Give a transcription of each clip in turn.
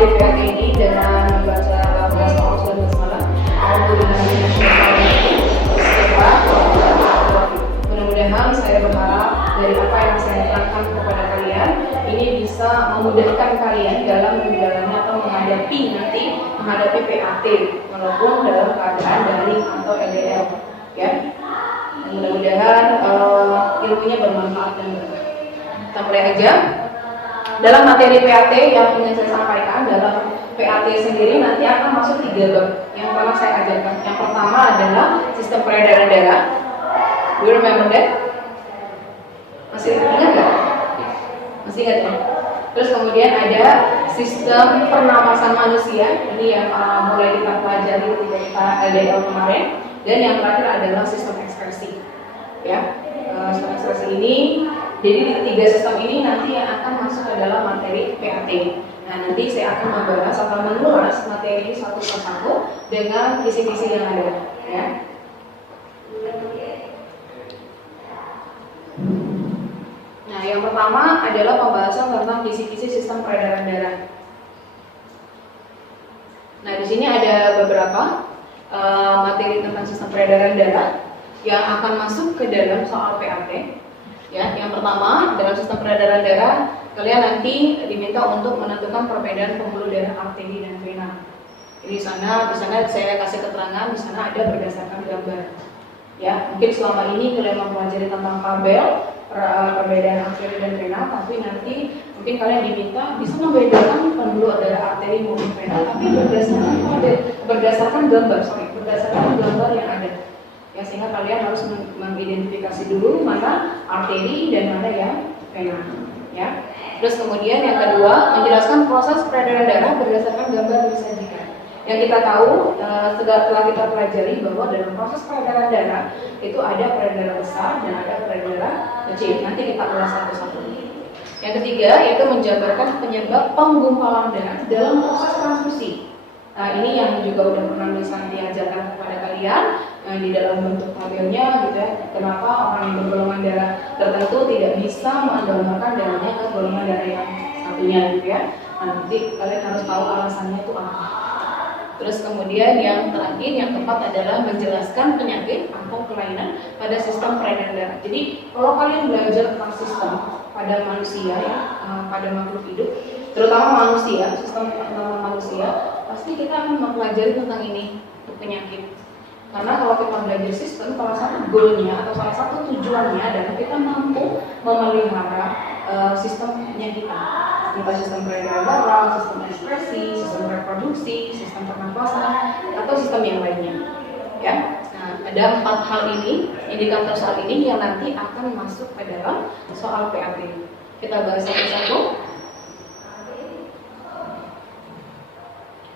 materi PAT ini dengan membaca soal sudah semalam. Mudah-mudahan saya berharap dari apa yang saya terangkan kepada kalian ini bisa memudahkan kalian dalam menjalani atau menghadapi PAT walaupun dalam keadaan daring atau LDR, ya. Mudah-mudahan ilmunya bermanfaat dan berkah. Kita mulai aja. Dalam materi PAT yang ingin saya sampaikan, dalam PAT sendiri nanti akan masuk 3 bab yang telah saya ajarkan. Yang pertama adalah sistem peredaran darah. Do you remember that? Masih ingat nggak? Masih ingat ya? Terus kemudian ada sistem pernapasan manusia. Ini yang mulai kita pelajari ketika kita LDL kemarin. Dan yang terakhir adalah sistem ekspresi. Ya, sistem ekspresi ini. Jadi di 3 sistem ini nanti yang akan masuk ke dalam materi PAT. Nah, nanti saya akan membahas atau mengulas materi satu persatu dengan kisi-kisi yang ada, ya. Nah, yang pertama adalah pembahasan tentang kisi-kisi sistem peredaran darah. Nah, di sini ada beberapa materi tentang sistem peredaran darah yang akan masuk ke dalam soal PAT. Ya, yang pertama dalam sistem peredaran darah kalian nanti diminta untuk menentukan perbedaan pembuluh darah arteri dan vena. Di sana saya kasih keterangan, di sana ada berdasarkan gambar. Ya, mungkin selama ini kalian mempelajari tentang kabel, perbedaan arteri dan vena, tapi nanti mungkin kalian diminta bisa membedakan pembuluh darah arteri maupun vena, tapi berdasarkan gambar yang ada. Ya, sehingga kalian harus mengidentifikasi dulu mana arteri dan mana yang vena, ya. Terus kemudian yang kedua menjelaskan proses peredaran darah berdasarkan gambar disajikan. Yang kita tahu setelah kita pelajari bahwa dalam proses peredaran darah itu ada peredaran darah besar dan ada peredaran darah kecil. Nanti kita ulas satu-satu. Yang ketiga yaitu menjabarkan penyebab penggumpalan darah dalam proses transfusi. Nah, ini yang juga udah pernah diajarkan kepada kalian di dalam bentuk tabelnya, gitu ya. Kenapa orang yang bergolongan darah tertentu tidak bisa mendonorkan darahnya ke golongan darah yang satunya, gitu ya. Nah, nanti kalian harus tahu alasannya itu apa. Terus kemudian yang terakhir, yang keempat adalah menjelaskan penyakit atau kelainan pada sistem peredaran darah. Jadi kalau kalian belajar tentang sistem pada manusia, ya, pada makhluk hidup, terutama manusia, sistem manusia, pasti kita akan mempelajari tentang ini, penyakit. Karena kalau kita belajar sistem, salah satu goalnya atau salah satu tujuannya adalah kita mampu memelihara sistemnya kita. Entah sistem peredaran darah, sistem ekspresi, sistem reproduksi, sistem pernapasan, atau sistem yang lainnya. Ya, nah, ada 4 hal ini, indikator soal ini yang nanti akan masuk ke dalam soal PAT. Kita bahas satu-satu.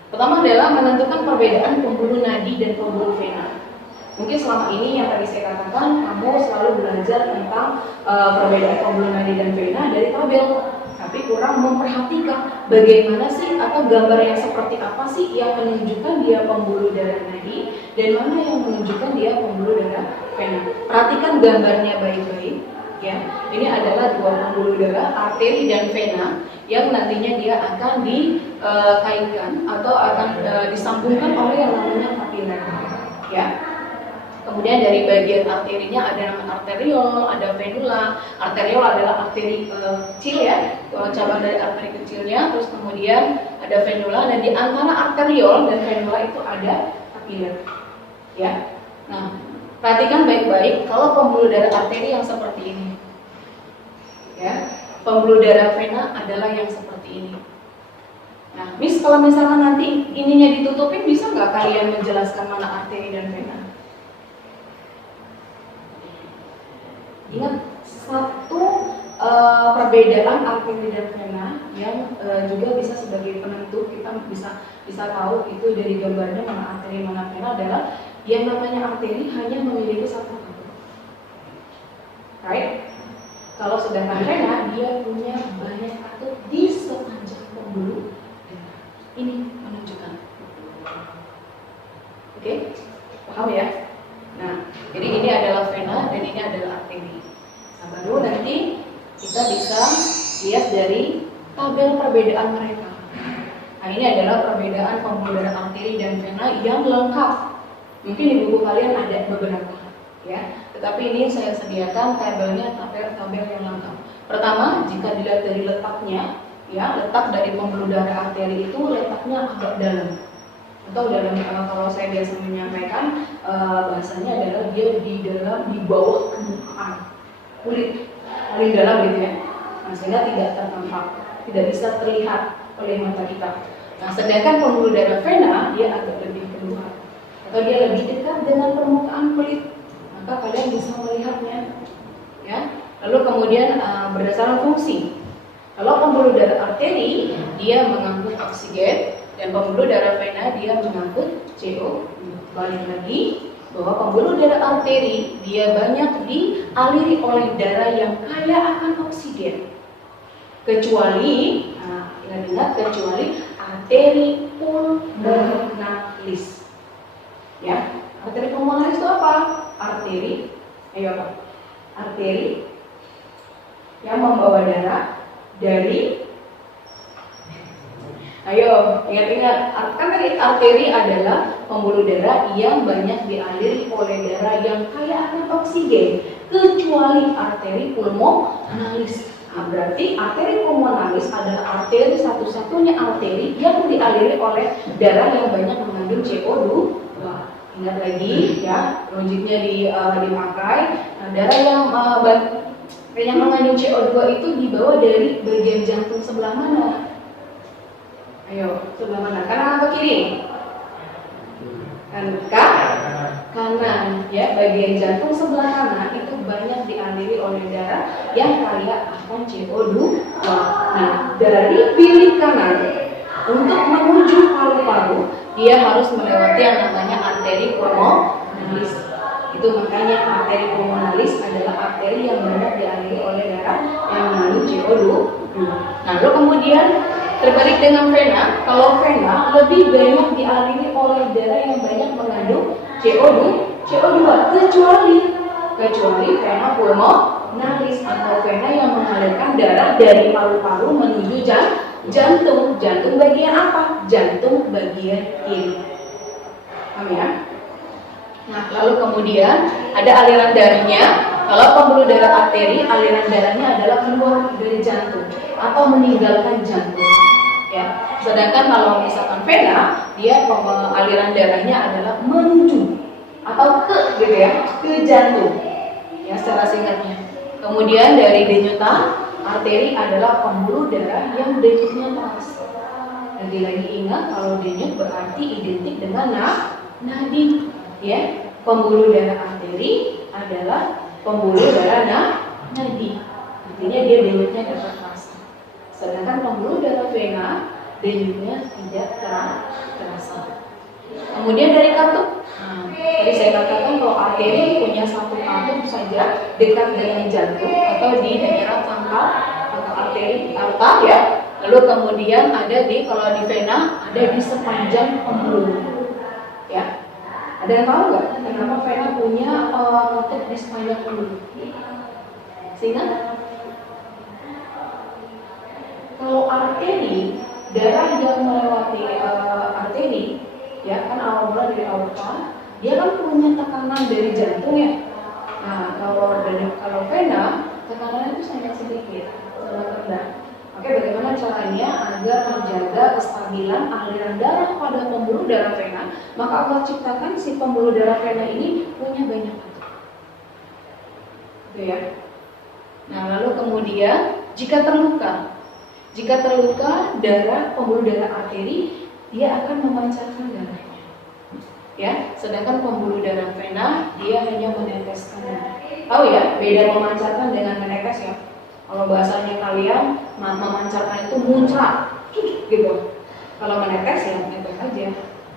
Pertama adalah menentukan perbedaan pembuluh nadi dan pembuluh vena. Mungkin selama ini yang tadi saya katakan, kamu selalu belajar tentang perbedaan pembuluh nadi dan vena dari tabel, tapi kurang memperhatikan bagaimana sih atau gambar yang seperti apa sih yang menunjukkan dia pembuluh darah nadi dan mana yang menunjukkan dia pembuluh darah vena. Perhatikan gambarnya baik-baik, ya. Ini adalah 2 pembuluh darah, arteri dan vena, yang nantinya dia akan dikaitkan atau akan disambungkan oleh yang namanya kapiler, ya. Kemudian dari bagian arterinya ada nama arteriol, ada venula. Arteriol adalah arteri kecil, ya, cabang dari arteri kecilnya. Terus kemudian ada venula, dan di antara arteriol dan venula itu ada kapiler, ya. Nah, perhatikan baik-baik kalau pembuluh darah arteri yang seperti ini, ya. Pembuluh darah vena adalah yang seperti ini. Nah, Miss, kalau misalnya nanti ininya ditutupin, bisa nggak kalian menjelaskan mana arteri dan vena? Ingat satu perbedaan arteri dan vena yang juga bisa sebagai penentu kita bisa tahu itu dari gambarnya mana arteri mana vena adalah yang namanya arteri hanya memiliki satu katup, right? Kalau sedangkan vena dia punya banyak katup di sepanjang pembuluh darah. Ini menunjukkan, oke? Paham ya? Nah, jadi ini adalah vena dan ini adalah arteri. Nah, baru nanti kita bisa lihat dari tabel perbedaan mereka. Nah, ini adalah perbedaan pembuluh darah arteri dan vena yang lengkap. Mungkin di buku kalian ada beberapa, ya. Tetapi ini saya sediakan tabelnya, tabel yang lengkap. Pertama, jika dilihat dari letaknya, ya, letak dari pembuluh darah arteri itu letaknya agak dalam. Atau dalam, kalau saya biasa menyampaikan bahasanya adalah dia di bawah permukaan kulit, paling dalam gitu ya. Nah, sehingga tidak tertampak, tidak bisa terlihat oleh mata kita. Nah, sedangkan pembuluh darah vena dia agak lebih keluar atau dia lebih dekat dengan permukaan kulit, maka kalian bisa melihatnya, ya. Lalu kemudian berdasarkan fungsi, kalau pembuluh darah arteri dia mengangkut oksigen dan pembuluh darah vena dia mengangkut CO. Balik lagi bahwa pembuluh darah arteri dia banyak dialiri oleh darah yang kaya akan oksigen, kecuali ingat-ingat, kecuali arteri pulmonalis. Ya, arteri pulmonalis itu apa? Arteri yang membawa darah dari, ingat-ingat, kan tadi arteri adalah pembuluh darah yang banyak dialiri oleh darah yang kaya akan oksigen, kecuali arteri pulmonalis. Nah, berarti arteri pulmonalis adalah arteri satu-satunya arteri yang dialiri oleh darah yang banyak mengandung CO2. Ingat lagi, ya, logiknya dipakai. Nah, darah yang mengandung CO2 itu dibawa dari bagian jantung sebelah mana? Ayo, sebelah mana? Kanan atau kiri? Kanan, ya. Bagian jantung sebelah kanan itu banyak dialiri oleh darah yang kaya akan CO2. Nah, dari bilik kanan untuk menuju paru-paru, dia harus melewati yang namanya arteri pulmonalis. Itu makanya arteri pulmonalis adalah arteri yang banyak dialiri oleh darah yang mengandung CO2. Nah, lalu kemudian terbalik dengan vena, kalau vena lebih banyak dialiri oleh darah yang banyak mengandung CO2, kecuali vena pulmonalis atau vena yang mengalirkan darah dari paru-paru menuju jantung. Jantung bagian apa? Jantung bagian kiri. Paham ya? Nah, lalu kemudian ada aliran darahnya. Kalau pembuluh darah arteri, aliran darahnya adalah keluar dari jantung atau meninggalkan jantung. Ya. Sedangkan kalau misalkan vena, dia aliran darahnya adalah menuju atau ke jantung. Ya, secara singkatnya. Kemudian dari denyutan, arteri adalah pembuluh darah yang denyutnya keras. Lagi-lagi ingat, kalau denyut berarti identik dengan nadi. Ya, pembuluh darah arteri adalah pembuluh darah nadi. Artinya dia denyutnya dapat terasa. Sedangkan pembuluh darah vena denyutnya tidak terasa. Kemudian dari katup, tadi saya katakan kalau arteri punya satu katup saja dekat dengan jantung atau di daerah tangkal atau arteri aorta, ya. Lalu kemudian ada kalau di vena ada di sepanjang pembuluh, ya. Ada yang tahu nggak kenapa vena punya katup di sepanjang pembuluh? Sehingga kalau arteri, darah yang melewati arteri, ya kan awal dari aorta, dia kan punya tekanan dari jantung, ya. Nah, kalau vena tekanannya itu sangat sedikit, sangat rendah. Oke, bagaimana caranya agar menjaga kestabilan aliran darah pada pembuluh darah vena? Maka Allah ciptakan si pembuluh darah vena ini punya banyak katup. Oke, ya. Nah, lalu kemudian jika terluka darah pembuluh darah arteri, dia akan memancarkan darahnya. Ya, sedangkan pembuluh darah vena dia hanya meneteskan. Tahu ya, beda memancarkan dengan menetes, ya. Kalau bahasanya kalian, memancarkan itu muncrat, gitu. Kalau menetes ya menetes aja.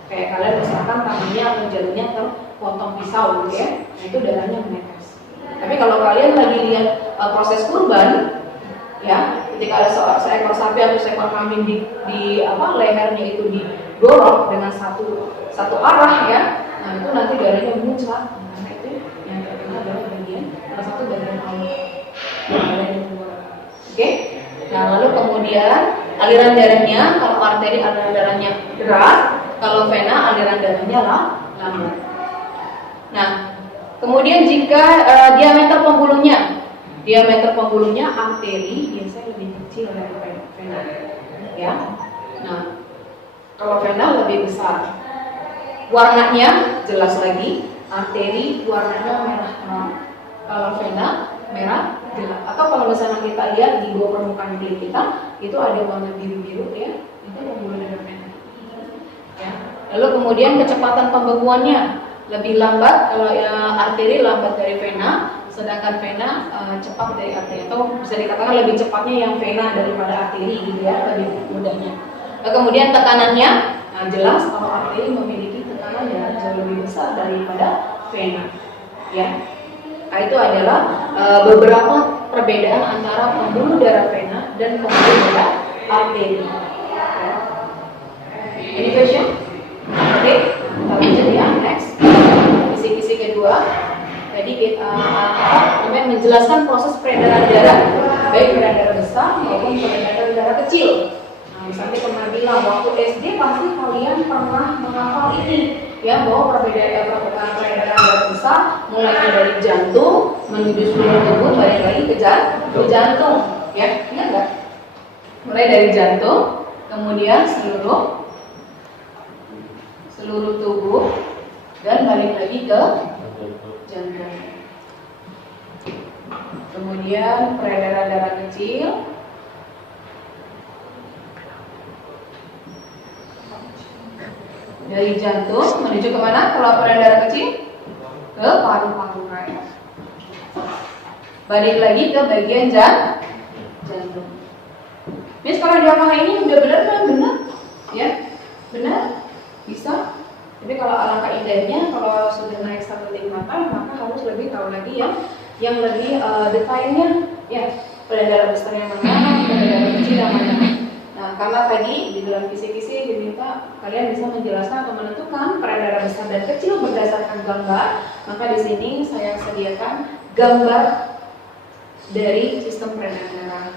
Kayak kalian misalkan tangannya atau jarinya terpotong pisau, gitu ya. Nah, itu darahnya menetes. Tapi kalau kalian lagi lihat proses kurban, ya, ketika ada seekor sapi atau seekor kambing di lehernya itu didorong dengan satu arah, ya. Nah, itu nanti darahnya muncrat. Nah, itu yang terkena adalah salah satu bagian awal. Oke. Nah, lalu kemudian aliran darahnya, kalau arteri aliran darahnya deras, kalau vena aliran darahnya lambat. Nah, kemudian jika diameter pembuluhnya arteri biasanya lebih kecil dari vena, ya. Nah, kalau vena lebih besar. Warnanya jelas lagi, arteri warnanya merah terang, kalau vena merah gelap. Atau kalau misalnya kita lihat di bawah permukaan kulit kita, itu ada warna biru-biru ya, itu pembuluh darah vena. Ya. Lalu kemudian kecepatan pembekuannya lebih lambat, kalau arteri lambat dari vena, sedangkan vena cepat dari arteri, atau bisa dikatakan lebih cepatnya yang vena daripada arteri gitu ya, lebih mudahnya. Lalu kemudian tekanannya, nah jelas kalau arteri memiliki tekanan yang jauh lebih besar daripada vena, ya. Nah, itu adalah beberapa perbedaan antara pembuluh darah vena dan pembuluh darah arteri. Ya. Any question? Oke, kita lanjut ya. Next, kisi-kisi kedua. Jadi kita menjelaskan proses peredaran darah, baik peredaran darah besar maupun peredaran darah kecil. Nah, misalnya pernah bilang waktu SD pasti kalian pernah menghafal ini, ya, bahwa peredaran darah besar mulai dari jantung menuju seluruh tubuh, balik lagi ke jantung, ya, ingat nggak? Mulai dari jantung, kemudian seluruh tubuh, dan balik lagi ke jantung. Kemudian peredaran darah kecil dari jantung menuju kemana? Kalau peredaran darah kecil ke paru-paru raya. Balik lagi ke bagian jantung. Miss, kalau diapakah ini udah benar kan? Benar, ya, benar, bisa. Tapi kalau alangkah indahnya kalau sudah naik satu tingkatan, maka harus lebih tahu lagi yang lebih detailnya, ya, peredaran besar yang mana, peredaran kecil yang mana. Nah, karena tadi di dalam kisi-kisi diminta kalian bisa menjelaskan atau menentukan peredaran besar dan kecil berdasarkan gambar, maka di sini saya sediakan gambar dari sistem peredaran darah.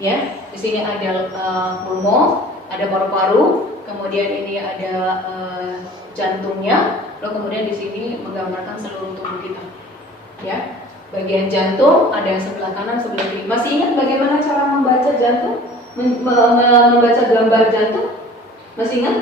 Ya, di sini ada pulmo, ada paru-paru, kemudian ini ada jantungnya, lalu kemudian di sini menggambarkan seluruh tubuh kita. Ya, bagian jantung ada sebelah kanan, sebelah kiri. Masih ingat bagaimana cara membaca jantung? Membaca gambar jantung? Masih ingat?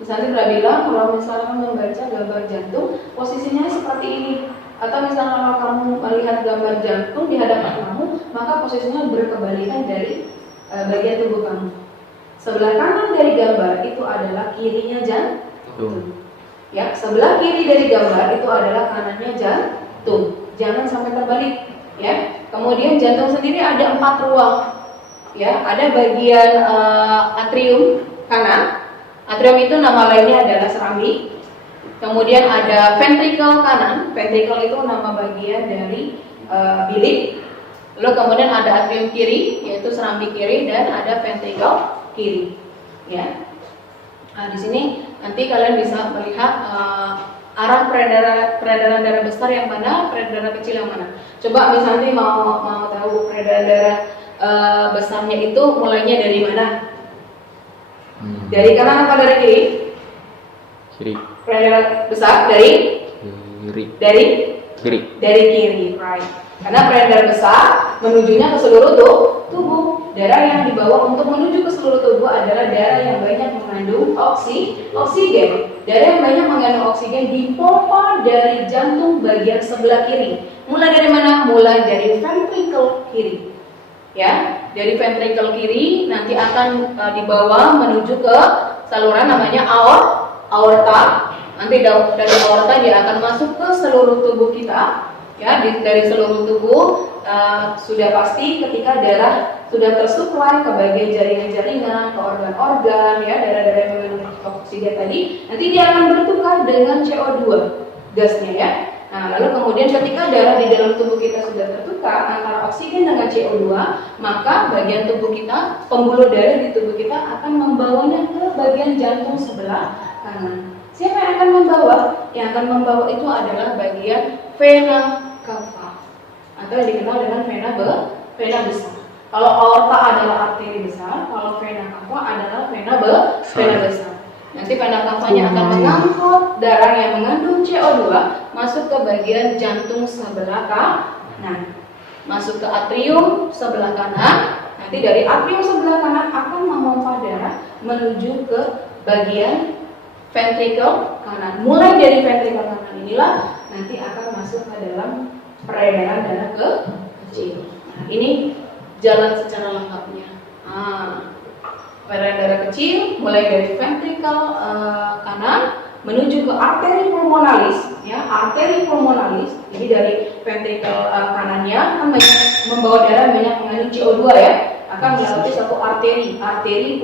Misalnya sudah bilang kalau misalnya membaca gambar jantung, posisinya seperti ini. Atau misalnya kalau kamu melihat gambar jantung di hadapan kamu, maka posisinya berkebalikan dari bagian tubuh kamu. Sebelah kanan dari gambar itu adalah kirinya jantung. Ya, sebelah kiri dari gambar itu adalah kanannya jantung. Jangan sampai terbalik. Ya. Kemudian jantung sendiri ada 4 ruang. Ya, ada bagian atrium kanan. Atrium itu nama lainnya adalah serambi. Kemudian ada ventricle kanan. Ventricle itu nama bagian dari bilik. Lalu kemudian ada atrium kiri, yaitu serambi kiri, dan ada ventricle kiri. Ya. Nah, di sini nanti kalian bisa melihat arah peredaran darah besar yang mana, peredaran kecil yang mana. Coba misalnya mau tahu peredaran darah besarnya itu mulainya dari mana? Dari kanan apa dari kiri? Kiri. Peredaran besar dari Kiri. Dari kiri, right? Karena peredaran besar menujunya ke seluruh tubuh. Darah yang dibawa untuk menuju ke seluruh tubuh adalah darah yang banyak mengandung oksigen. Darah yang banyak mengandung oksigen dipompa dari jantung bagian sebelah kiri. Mulai dari mana? Mulai dari ventricle kiri. Ya, dari ventricle kiri nanti akan dibawa menuju ke saluran namanya aorta. Nanti dari aorta dia akan masuk ke seluruh tubuh kita. Ya, dari seluruh tubuh sudah pasti ketika darah sudah tersuplai ke bagian jaringan-jaringan, ke organ-organ, ya, darah-darah yang mengandung oksigen tadi, nanti dia akan bertukar dengan CO2 gasnya, ya. Nah, lalu kemudian ketika darah di dalam tubuh kita sudah tertukar antara oksigen dengan CO2, maka bagian tubuh kita, pembuluh darah di tubuh kita akan membawanya ke bagian jantung sebelah kanan. Siapa yang akan membawa? Yang akan membawa itu adalah bagian vena cava, atau yang dikenal dengan vena besar. Kalau aorta adalah arteri besar, kalau vena cava adalah vena besar. Nanti vena cavanya akan mengangkut darah yang mengandung CO2 masuk ke bagian jantung sebelah kanan, masuk ke atrium sebelah kanan. Nanti dari atrium sebelah kanan akan memompa darah menuju ke bagian ventricle kanan. Mulai dari ventricle kanan inilah nanti akan masuk ke dalam peredaran darah ke kecil. Nah, ini jalan secara lengkapnya. Peredaran darah kecil mulai dari ventricle kanan menuju ke arteri pulmonalis, ya, arteri pulmonalis. Jadi dari ventricle kanannya kan membawa darah banyak mengandung CO2 ya, akan melewati satu arteri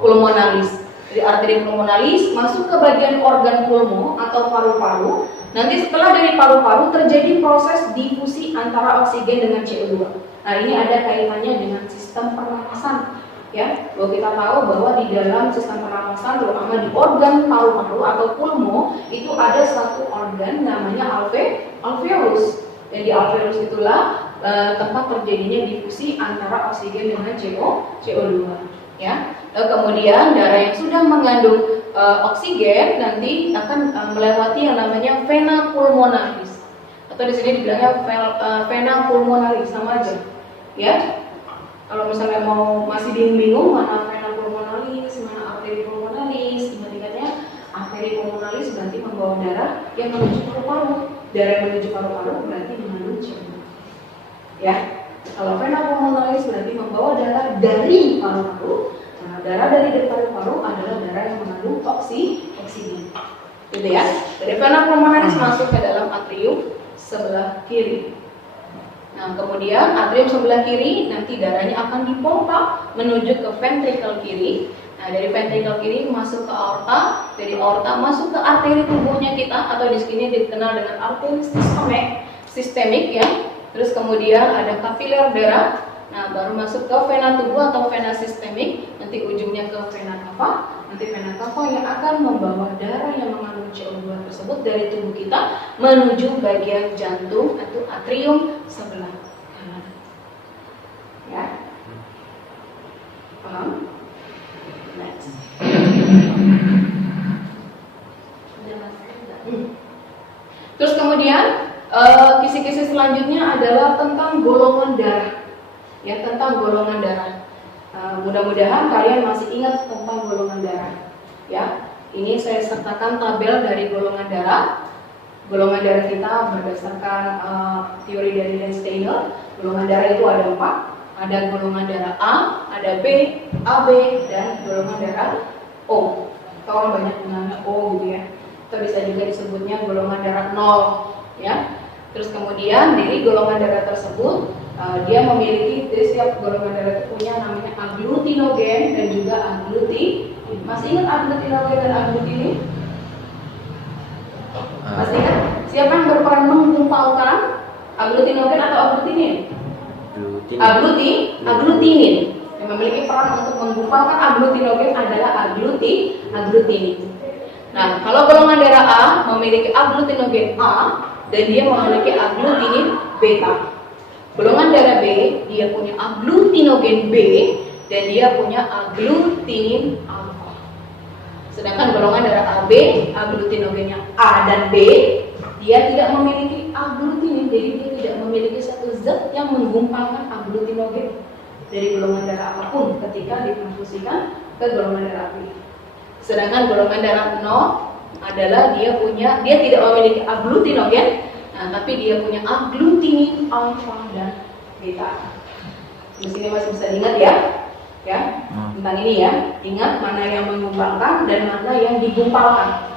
pulmonalis. Dari arteri pulmonalis masuk ke bagian organ pulmo atau paru-paru. Nanti setelah dari paru-paru terjadi proses difusi antara oksigen dengan CO2. Nah, ini ada kaitannya dengan sistem pernapasan. Ya, bahwa kita tahu bahwa di dalam sistem pernapasan, terutama di organ paru-paru atau pulmo, itu ada satu organ namanya alveolus. Dan di alveolus itulah tempat terjadinya difusi antara oksigen dengan CO2. Ya, kemudian darah yang sudah mengandung oksigen nanti akan melewati yang namanya vena pulmonalis, atau di sini dibilangnya vena pulmonalis, sama aja. Ya. Kalau misalnya mau masih bingung mana vena pulmonalis, mana arteri pulmonalis, ingat-ingatnya arteri pulmonalis berarti membawa darah yang menuju paru-paru. Darah yang menuju paru-paru berarti mengandung CO2. Ya, kalau vena pulmonalis berarti membawa darah dari paru-paru. Nah, darah dari paru-paru adalah darah yang mengandung oksigen. Gitu ya. Dari vena pulmonalis masuk ke dalam atrium sebelah kiri. Nah, kemudian atrium sebelah kiri nanti darahnya akan dipompa menuju ke ventricle kiri. Nah, dari ventricle kiri masuk ke aorta, dari aorta masuk ke arteri tubuhnya kita, atau di sini dikenal dengan arteri sistemik ya. Terus kemudian ada kapiler darah. Nah, baru masuk ke vena tubuh atau vena sistemik, nanti ujungnya ke vena cava. Nanti vena cava yang akan membawa darah yang mengandung CO2 tersebut dari tubuh kita menuju bagian jantung atau atrium sebelah kanan. Ya, paham? Next. Terus kemudian kisi-kisi selanjutnya adalah tentang golongan darah. Ya, tentang golongan darah. Mudah-mudahan kalian masih ingat tentang golongan darah. Ya, ini saya sertakan tabel dari golongan darah. Golongan darah kita berdasarkan teori dari Steiner. Golongan darah itu ada 4. Ada golongan darah A, ada B, AB, dan golongan darah O. Kalau banyak mengenal O gitu ya. Atau bisa juga disebutnya golongan darah 0. Ya. Terus kemudian dari golongan darah tersebut dia memiliki, dari setiap golongan darah itu punya namanya agglutinogen dan juga agglutin. Masih ingat agglutinogen dan agglutin? Masih ingat? Siapa yang berperan menggumpalkan agglutinogen atau agglutinin? Agglutinin. Yang memiliki peran untuk menggumpalkan agglutinogen adalah agglutinin. Nah, kalau golongan darah A memiliki agglutinogen A dan dia memiliki agglutinin beta. Golongan darah B, dia punya agglutinogen B dan dia punya agglutinin alfa. Sedangkan golongan darah AB, agglutinogennya A dan B, dia tidak memiliki agglutinin, jadi dia tidak memiliki satu zat yang menggumpalkan agglutinogen dari golongan darah apapun ketika ditransfusikan ke golongan darah B. Sedangkan golongan darah 0 adalah dia tidak memiliki agglutinogen. Nah, tapi dia punya agglutinin alfa dan beta. Di sini masih bisa diingat ya, tentang ini ya. Ingat mana yang menggumpalkan dan mana yang digumpalkan.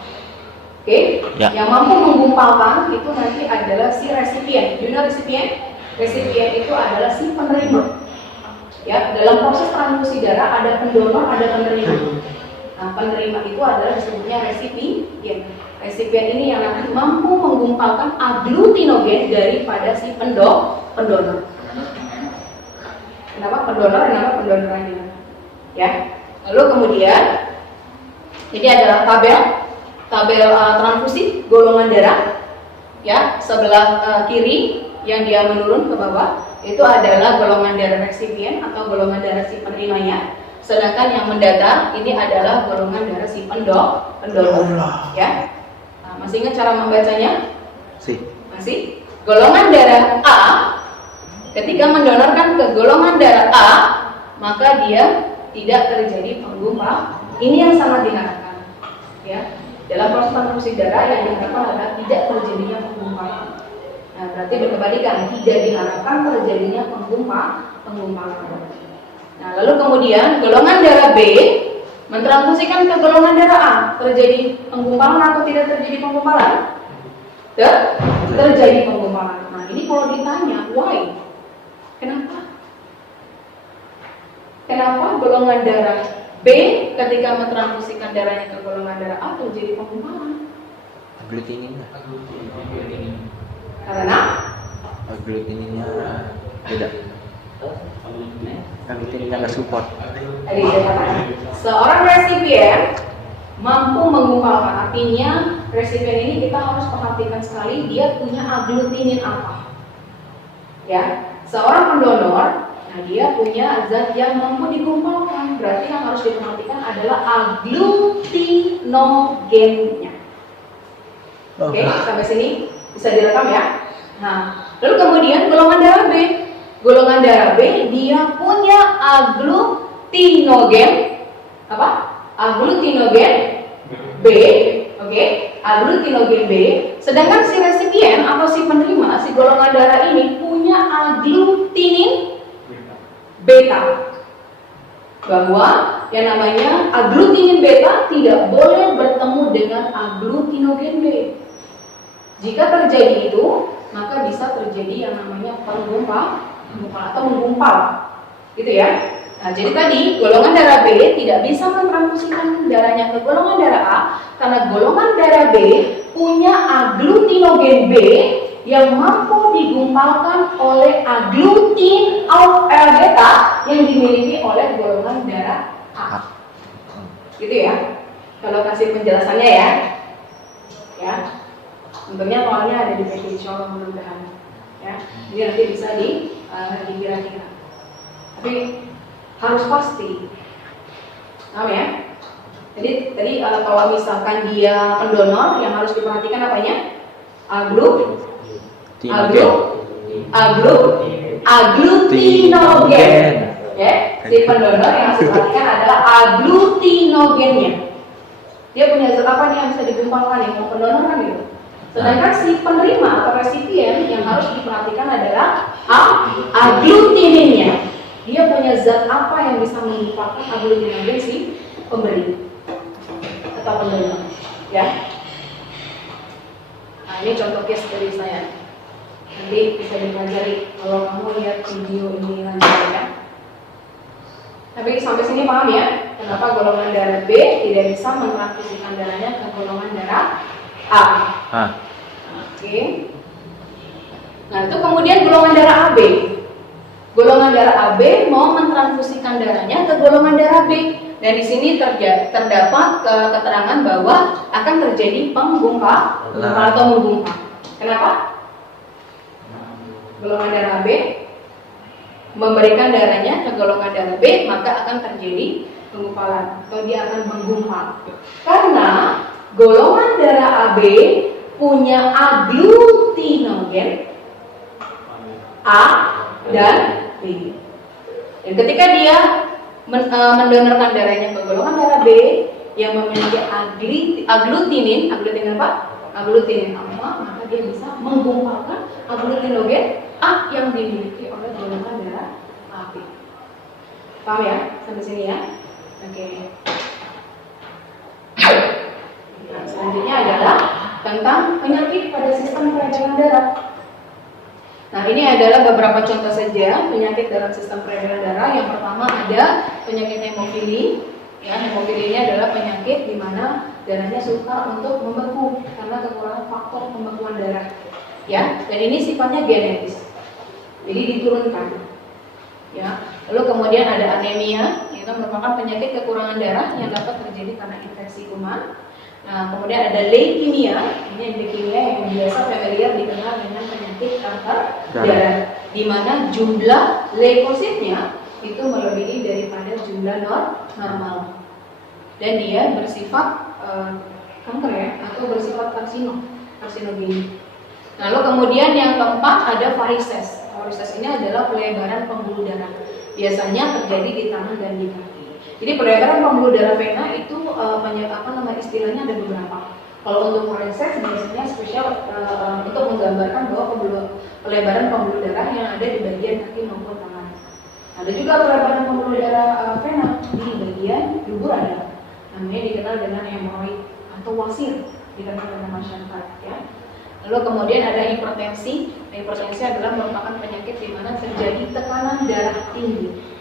Oke? Ya. Yang mampu menggumpalkan itu nanti adalah si resipien. You know resipien? Resipien itu adalah si penerima. Ya, dalam proses transfusi darah ada pendonor, ada penerima. Nah, penerima itu adalah disebutnya resipien. Resipien ini yang nanti mampu menggumpalkan agglutinogen daripada si pendonor. Kenapa pendonor? Kenapa pendonorannya? Ya. Lalu kemudian ini adalah tabel transfusi golongan darah. Ya, sebelah kiri yang dia menurun ke bawah. itu adalah golongan darah resipien atau golongan darah si penerimanya. Sedangkan yang mendata ini adalah golongan darah si pendonor. Ya. Nah, masih ingat cara membacanya? Masih? Golongan darah A ketika mendonorkan ke golongan darah A, maka dia tidak terjadi penggumpalan. Ini yang sangat diharapkan. Ya. Dalam proses transfusi darah yang diharapkan adalah tidak terjadinya penggumpalan. Nah, berarti berkebalikan, tidak diharapkan terjadinya penggumpalan. Nah, lalu kemudian golongan darah B mentransfusikan ke golongan darah A, terjadi penggumpalan atau tidak terjadi penggumpalan? Terjadi penggumpalan. Nah, ini kalau ditanya, why? Kenapa? Kenapa golongan darah B ketika mentransfusikan darahnya ke golongan darah A terjadi penggumpalan? Aglutininnya. Karena Aglutininnya beda. Aglutininnya nggak support. tadi saya katakan, seorang resipien mampu menggumpalkan. Artinya resipien ini kita harus perhatikan sekali dia punya aglutinin apa. Ya, seorang pendonor, nah dia punya zat yang mampu digumpalkan. Berarti yang harus diperhatikan adalah aglutinogennya. Oke, sampai sini bisa direkam ya. Nah, lalu kemudian golongan darah B. Golongan darah B dia punya aglutinogen apa? Aglutinogen B, oke? Aglutinogen B. Sedangkan si resipien atau si penerima si golongan darah ini punya aglutinin beta. Bahwa yang namanya aglutinin beta tidak boleh bertemu dengan aglutinogen B. Jika terjadi itu, maka bisa terjadi yang namanya penggumpal atau menggumpal, gitu ya. Nah, jadi tadi golongan darah B tidak bisa mentransfusikan darahnya ke golongan darah A karena golongan darah B punya aglutinogen B yang mampu digumpalkan oleh aglutin beta yang dimiliki oleh golongan darah A. Gitu ya. Kalau kasih penjelasannya ya. Ya. Tentunya soalnya ada di package show mudah-mudahan. Ya. Ini nanti bisa dikira-kira. Tapi harus pasti. Paham ya? Jadi tadi kalau misalkan dia pendonor yang harus diperhatikan apanya? Aglutinogen. Ya, si pendonor yang harus diperhatikan adalah aglutinogennya. Dia punya zat apa nih yang bisa digumpalkan yang mau pendonor kan gitu. Sedangkan si penerima atau resipien yang harus diperhatikan adalah aglutininnya. Dia punya zat apa yang bisa mengumpulkan aglutinogen si pemberi atau pendonor, ya. Nah, ini contoh case dari saya. Nanti bisa dipelajari kalau kamu lihat video ini lanjutnya. Tapi sampai sini paham ya? Kenapa golongan darah B tidak bisa mentransfusikan darahnya ke golongan darah A? Oke. Nah, itu kemudian golongan darah AB. Golongan darah AB mau mentransfusikan darahnya ke golongan darah B. Dan di sini terdapat keterangan bahwa akan terjadi penggumpal atau menggumpal. Kenapa? Golongan darah AB memberikan darahnya ke golongan darah B, maka akan terjadi penggumpalan atau dia akan menggumpal. Karena golongan darah AB punya aglutinogen A dan B. Dan ketika dia mendonorkan darahnya ke golongan darah B yang memiliki aglutinin apa? Aglutinin alfa, maka dia bisa menggumpalkan aglutinogen A yang dimiliki oleh golongan darah AB. Paham ya? Sampai sini ya? Oke. Nah, selanjutnya adalah tentang penyakit pada sistem peredaran darah. Nah, ini adalah beberapa contoh saja penyakit dalam sistem peredaran darah. Yang pertama ada penyakit hemofili. Ya, hemofili ini adalah penyakit di mana darahnya suka untuk membeku karena kekurangan faktor pembekuan darah. Ya, dan ini sifatnya genetis. Jadi diturunkan. Ya, lalu kemudian ada anemia, itu merupakan penyakit kekurangan darah yang dapat terjadi karena infeksi kuman. Nah, kemudian ada leukemia, ini leukemia yang biasa familiar dikenal dengan penyakit penyakit kanker darah, di mana jumlah leukositnya itu melebihi daripada jumlah normal, dan dia bersifat kanker ya, atau bersifat karsinogen. Lalu kemudian yang keempat ada varises. Varises ini adalah pelebaran pembuluh darah. Biasanya terjadi di tangan dan di kaki. Jadi pelebaran pembuluh darah vena itu istilahnya ada beberapa. Kalau untuk varises biasanya spesial untuk menggambarkan bahwa pelebaran pembuluh darah yang ada di bagian kaki maupun tangan. Ada juga pelebaran pembuluh darah vena di bagian dubur ada. Namanya dikenal dengan hemoroid atau wasir, dikenal dengan masyarakat ya. Lalu kemudian ada hipertensi. Hipertensi adalah merupakan penyakit di mana terjadi tekanan darah tinggi.